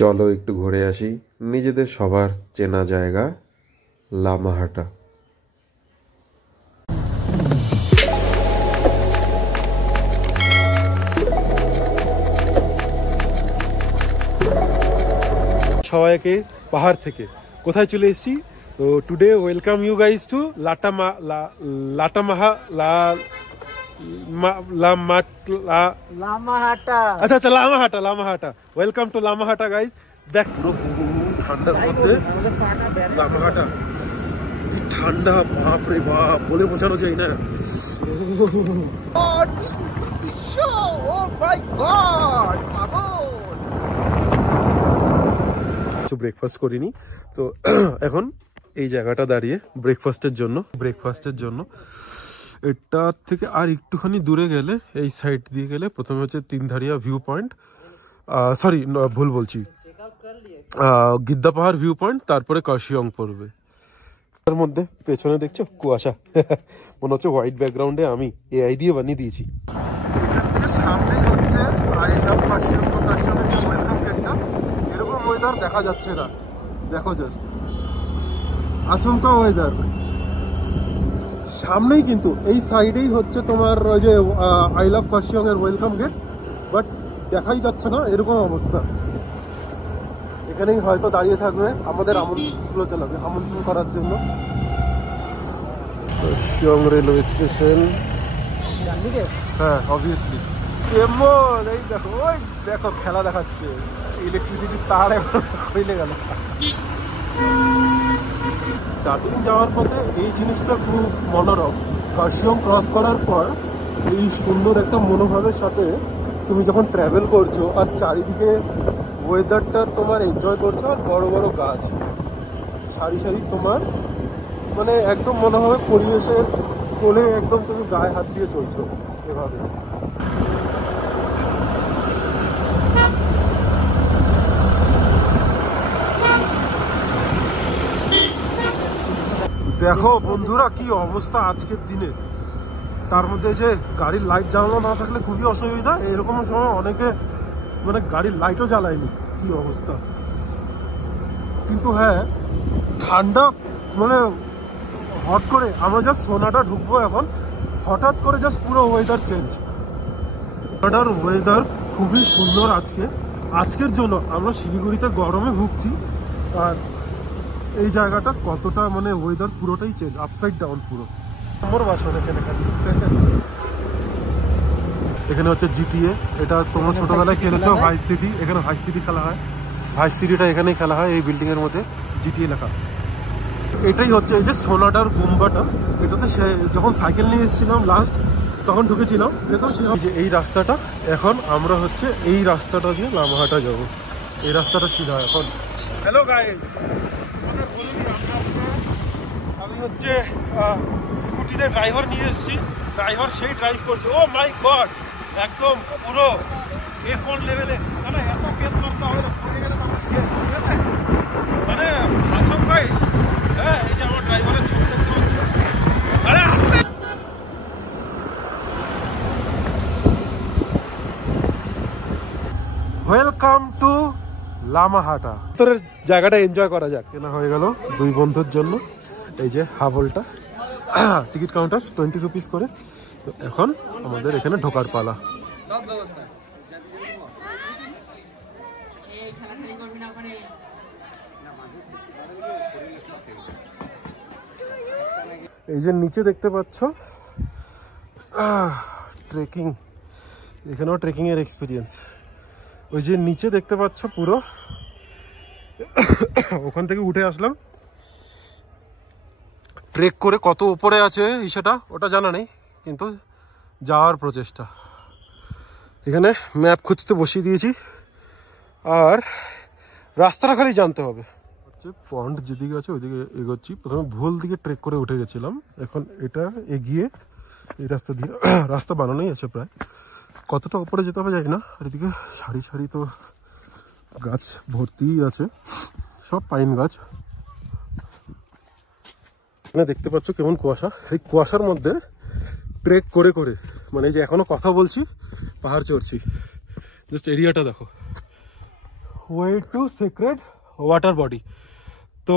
চলো একটু ঘুরে আসি নিজেদের সবার চেনা জায়গা লামাহাটা। সবাইকে পাহাড় থেকে কোথায় চলে এসেছি। তো today welcome you guys to Lamahatta. আচ্ছা Lamahatta. Welcome to Lamahatta guys. দেখ পুরো ঠান্ডার মধ্যে লামাহাটা কি ঠান্ডা, বাপ রে বাপ, বলে বোঝানো যায় না। ব্রেকফাস্ট করিনি তো এখন এই জায়গাটা দাঁড়িয়ে ব্রেকফাস্টের জন্য এটার থেকে আর একটুখানি দূরে গেলে এই সাইড দিয়ে গেলে প্রথমে হচ্ছে তিনধারিয়া ভিউ পয়েন্ট, সরি ভুল বলছি, গিদ্দা পাহাড় ভিউ পয়েন্ট, তারপরে কার্শিয়ং পড়বে। তার মধ্যে পেছনে দেখছো কুয়াশা, মনে হচ্ছে হোয়াইট ব্যাকগ্রাউন্ডে আমি এআই দিয়ে বানিয়ে দিয়েছি। এখান থেকে সামনে হচ্ছে আই লাভ কার্শিয়ং, কার্শিয়ংয়ের যে ওয়েলকাম গেটটা, এরকম ওয়েদার দেখা যাচ্ছে না, দেখো জাস্ট আচমকা ওয়েদার। সামনেই কিন্তু এই সাইডেই হচ্ছে তোমার ওই যে আই লাভ কার্শিয়ং এর ওয়েলকাম গেট, বাট দেখাই যাচ্ছে না, এরকম অবস্থা। এখানেই হয়তো দাঁড়িয়ে থাকবে, আমাদের আমন্ত্রণ করার জন্য। কার্শিয়ং রেলওয়ে স্টেশন, হ্যাঁ অবভিয়াসলি। কেমন এই দেখো, ওই দেখো খেলা দেখাচ্ছে, ইলেকট্রিসিটির তার এখন খুলে গেল। দার্জিলিং যাওয়ার পথে এই জিনিসটা খুব মনোরম। কার্শিয়ং ক্রস করার পর এই সুন্দর একটা মনোভাবের সাথে তুমি যখন ট্রাভেল করছো আর চারিদিকে ওয়েদারটা তোমার এনজয় করছো, আর বড় বড় গাছ সারি সারি, তোমার মানে একদম মনে হবে পরিবেশের কোলে একদম তুমি গায়ে হাত দিয়ে চলছো এভাবে। দেখো বন্ধুরা কি অবস্থা আজকের দিনে, তার মধ্যে যে গাড়ির লাইট জ্বালানো না থাকলে খুবই অসুবিধা। এরকম সময় অনেকে মানে গাড়ির লাইটও জ্বালায়নি, কি অবস্থা। কিন্তু হ্যাঁ ঠান্ডা, মানে হট করে আমরা জাস্ট সোনাটা ঢুকবো এখন, হঠাৎ করে জাস্ট পুরো ওয়েদার চেঞ্জ। ওয়েদার খুবই সুন্দর আজকের জন্য আমরা শিলিগুড়িতে গরমে ভুগছি, আর এই জায়গাটা কতটা মানে ওয়েদার পুরোটাই চেঞ্জ, আপসাইড ডাউন পুরো। নম্বর বাসন এখানে হচ্ছে জিটিএ, এটা তোমরা ছোটবেলায় খেলেছো ভাইস সিটি, এখানে ভাইস সিটি খেলা হয়, ভাইস সিটিটা এখানেই খেলা হয়, এই বিল্ডিং এর মধ্যে জিটিএ লেখা। এটাই হচ্ছে এই যে সোনাডার গুম্বাটা, এটাতে যখন সাইকেল নিয়ে এসেছিলাম লাস্ট তখন ঢুকেছিলাম ভেতর। যে এই রাস্তাটা, এখন আমরা হচ্ছে এই রাস্তাটা দিয়ে লামাহাটা যাব, এই রাস্তাটা সিধা এখন। হ্যালো গাইস, আমি হচ্ছে স্কুটিতে ড্রাইভার নিয়ে এসেছি, ড্রাইভার সেই ড্রাইভ করছে, ও মাই গড একদম পুরো F1 লেভেলে। মানে এত পেট করতে হবে না, পড়ে গেলে তখন স্কেচ, ঠিক আছে? মানে আচমকাই, হ্যাঁ এই যে আমার ড্রাইভারের ছবি দেখতে পাচ্ছ, আরে আস্তে। Welcome to Lamahatta. তোর জায়গাটা এনজয় করা যাক। কেনা হয়ে গেল দুই বন্ধুর জন্য এই যে হাবলটা, টিকিট কাউন্টার 20 রুপিস করে। তো এখন আমাদের এখানে ঢোকার পালা। এই যে নিচে দেখতে পাচ্ছ ট্রেকিং, এখানেও ট্রেকিং এর এক্সপিরিয়েন্স। ওই যে নিচে দেখতে পাচ্ছ পুরো, ওখান থেকে উঠে আসলাম। ট্রেক করে কত উপরে আছে সেটা ওটা জানা নেই, কিন্তু যাওয়ার প্রচেষ্টা। এখানে ম্যাপ খুঁজতে বসিয়ে দিয়েছি, আর রাস্তাটা খালি জানতে হবে। হচ্ছে পন্ড যেদিকে আছে ওইদিকে এগোচ্ছি। প্রথমে ভুল দিকে ট্রেক করে উঠে গেছিলাম, এখন এটা এগিয়ে এই রাস্তা দিয়ে, রাস্তা বানানোই আছে প্রায়, কতটা উপরে যেতে হবে জানি না। আর এদিকে সারি সারি তো গাছ ভর্তি আছে, সব পাইন গাছ। এখানে দেখতে পাচ্ছ কেমন কুয়াশা, এই কুয়াশার মধ্যে ট্রেক করে করে, মানে যে এখনো কথা বলছি, পাহাড় চড়ছি, জাস্ট এরিয়াটা দেখো, way to secret water body. তো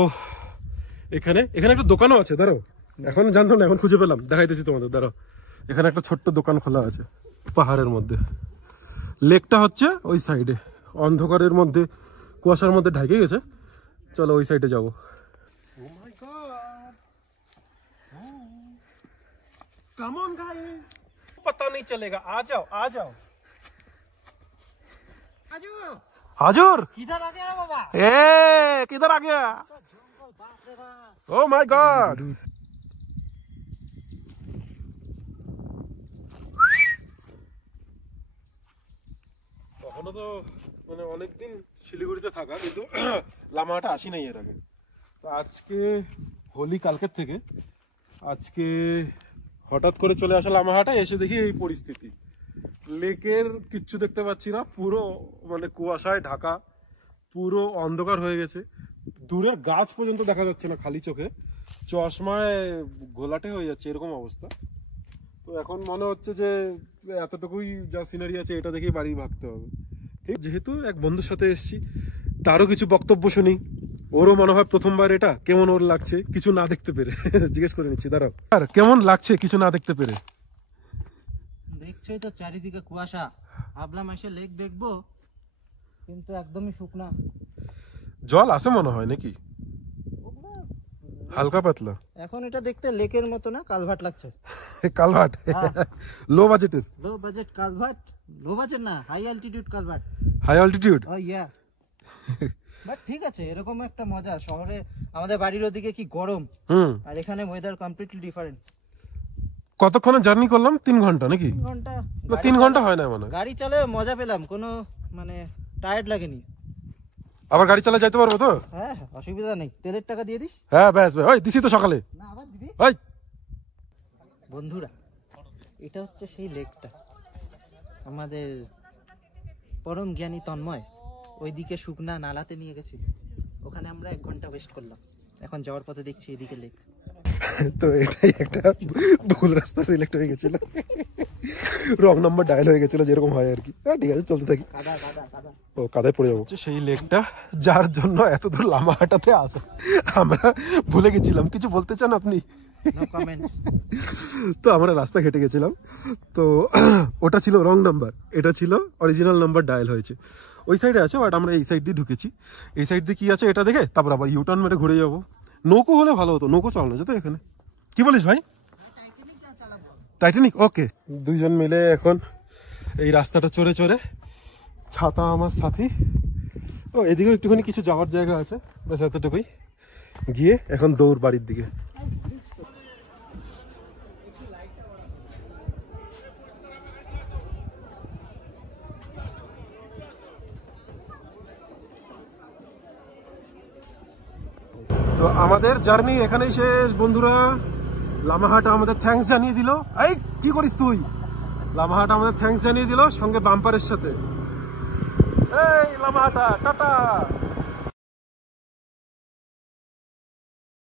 এখানে একটা দোকানও আছে, দাঁড়াও, এখন জানতাম না, এখন খুঁজে পেলাম, দেখাইতেছি তোমাদের, দাঁড়াও। এখানে একটা ছোট্ট দোকান খোলা আছে পাহাড়ের মধ্যে। লেকটা হচ্ছে ওই সাইডে, অন্ধকারের মধ্যে কুয়াশার মধ্যে ঢাকে গেছে। চলো ওই সাইডে যাবো। Come on guys, पता नहीं चलेगा, आ जाओ आ जाओ। हाजुर किधर आ गया बाबा? किधर आ गया? Oh my God! তখনও তো মানে অনেকদিন শিলিগুড়িতে থাকা, কিন্তু লামাহাটা আসি নাই এর আগে। তো আজকে হোলি কালকের থেকে, আজকে হঠাৎ করে চলে আসা লামাহাটা, এসে দেখি এই পরিস্থিতি। লেকের কিচ্ছু দেখতে পাচ্ছি না, পুরো মানে কুয়াশায় ঢাকা, পুরো অন্ধকার হয়ে গেছে, দূরের গাছ পর্যন্ত দেখা যাচ্ছে না, খালি চোখে চশমায় ঘোলাটে হয়ে যাচ্ছে, এরকম অবস্থা। তো এখন মনে হচ্ছে যে এতটুকুই যা সিনারি আছে এটা দেখেই বাড়ি ভাগতে হবে। ঠিক, যেহেতু এক বন্ধুর সাথে এসেছি, তারও কিছু বক্তব্য শুনি, ওরও মনে হয় প্রথমবার, এটা কেমন ওর লাগছে কিছু না দেখতে পেরে। জিজ্ঞেস করে নিচ্ছি, দাঁড়াও। আর কেমন লাগছে কিছু না দেখতে পেরে? দেখছোই তো চারিদিকে কুয়াশা, ভাবলাম এসে লেক দেখবো, কিন্তু একদমই শুকনা। জল আছে মনে হয় নাকি, হালকা পাতলা। এখন এটা দেখতে লেকের মতো না, কালভার্ট লাগছে। কালভার্ট, লো বাজেটের, low budget culvert, low budget না, high altitude culvert. High altitude, oh yeah. But ঠিক আছে, এরকম একটা মজা। শহরে আমাদের বাড়ির ওদিকে কি গরম, আর এখানে ওয়েদার কমপ্লিটলি ডিফারেন্ট। কতক্ষণে জার্নি করলাম? 3 ঘন্টা নাকি? 3 ঘন্টা না, 3 ঘন্টা হয় না মানে। গাড়ি চালে মজা পেলাম, কোনো মানে টায়ার্ড লাগেনি। আবার গাড়ি চালা যাইতে পারবো তো? হ্যাঁ, অসুবিধা নেই। তেলের টাকা দিয়ে দিস। হ্যাঁ ব্যাস ভাই, ওই দিছি তো সকালে। না, আবার দিবি? ওই বন্ধুরা, এটা হচ্ছে সেই লেকটা, আমাদের পরম জ্ঞানী তন্ময় ওইদিকে শুকনা নালাতে নিয়ে গেছিল, ওখানে আমরা 1 ঘন্টা ওয়েস্ট করলাম। এখন যাওয়ার পথে দেখছি এদিকে লেক। তো এটাই একটা ভুল রাস্তা সিলেক্ট হয়ে গেছিল, রং নাম্বার ডায়াল হয়ে গেছিল, যেরকম হয় আর কি। ঠিক আছে, চলতে থাকি। ও কাদায় পড়ে যাবো। সেই লেকটা যার জন্য এত দূর লামাহাটাতে আসা আমরা ভুলে গেছিলাম। কিছু বলতে চান আপনি? তো আমরা রাস্তা কেটে গেছিলাম, তো ওটা ছিল রং নাম্বার, এটা ছিল অরিজিনাল নাম্বার ডায়াল হয়েছে। ওই সাইডে আছে, বাট আমরা এই সাইড দিয়ে ঢুকেছি। এই সাইড দিয়ে কি আছে এটা দেখে তারপর আবার ইউটার্ন মেরে ঘুরে যাবো। নৌকো হলে ভালো হতো, নৌকো চালানো যেত এখানে। কি বলিস ভাই? টাইটানিক, ওকে। দুইজন মিলে এখন এই রাস্তাটা চড়ে চড়ে, ছাতা আমার সাথী। ও এদিকেও একটুখানি কিছু যাওয়ার জায়গা আছে, ব্যাস এতটুকুই। গিয়ে এখন দৌড় বাড়ির দিকে। তো আমাদের জার্নি এখানেই শেষ বন্ধুরা। লামাহাটা আমাদের থ্যাঙ্কস জানিয়ে দিল। এই কি করিস তুই? লামাহাটা আমাদের থ্যাঙ্কস জানিয়ে দিল, সঙ্গে বাম্পারের সাথে। এই লামাহাটা টাটা।